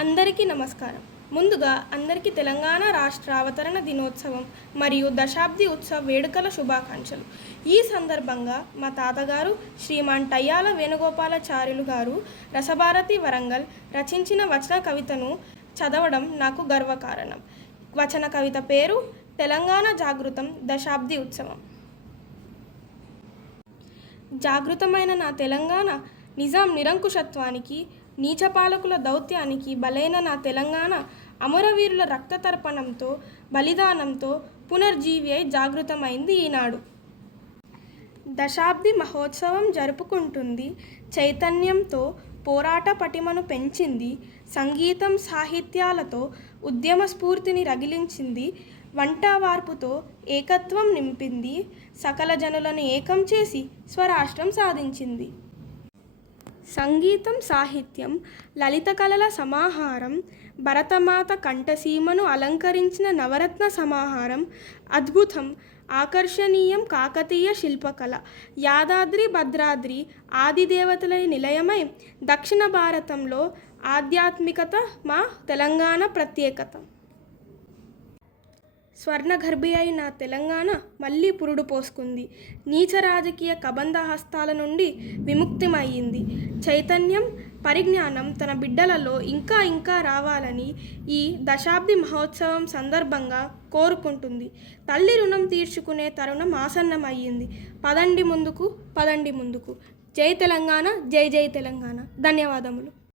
అందరికీ నమస్కారం. ముందుగా అందరికీ తెలంగాణ రాష్ట్ర అవతరణ దినోత్సవం మరియు దశాబ్ది ఉత్సవ వేడుకల శుభాకాంక్షలు. ఈ సందర్భంగా మా తాతగారు శ్రీమాన్ టయ్యాల వేణుగోపాలాచార్యులు గారు రసభారతి వరంగల్ రచించిన వచన కవితను చదవడం నాకు గర్వకారణం. వచన కవిత పేరు తెలంగాణ జాగృతం దశాబ్ది ఉత్సవం. జాగృతమైన నా తెలంగాణ నిజాం నిరంకుశత్వానికి, నీచపాలకుల దౌత్యానికి బలైన నా తెలంగాణ అమరవీరుల రక్తతర్పణంతో, బలిదానంతో పునర్జీవి అయి జాగృతమైంది ఈనాడు. దశాబ్ది మహోత్సవం జరుపుకుంటుంది. చైతన్యంతో పోరాట పటిమను పెంచింది. సంగీతం సాహిత్యాలతో ఉద్యమ స్ఫూర్తిని రగిలించింది. వంటవార్పుతో ఏకత్వం నింపింది. సకల జనులను ఏకం చేసి స్వరాష్ట్రం సాధించింది. సంగీతం సాహిత్యం లలిత కళల సమాహారం. భరతమాత కంఠసీమను అలంకరించిన నవరత్న సమాహారం. అద్భుతం, ఆకర్షణీయం కాకతీయ శిల్పకళ. యాదాద్రి భద్రాద్రి ఆదిదేవతల నిలయమై దక్షిణ భారతంలో ఆధ్యాత్మికత మా తెలంగాణ ప్రత్యేకత. స్వర్ణగర్భి అయిన తెలంగాణ మళ్ళీ పురుడు పోసుకుంది. నీచ రాజకీయ కబంధ హస్తాల నుండి విముక్తిమయ్యింది. చైతన్యం, పరిజ్ఞానం తన బిడ్డలలో ఇంకా ఇంకా రావాలని ఈ దశాబ్ది మహోత్సవం సందర్భంగా కోరుకుంటుంది. తల్లి రుణం తీర్చుకునే తరుణం ఆసన్నమయ్యింది. పదండి ముందుకు, పదండి ముందుకు. జై తెలంగాణ, జై జై తెలంగాణ. ధన్యవాదములు.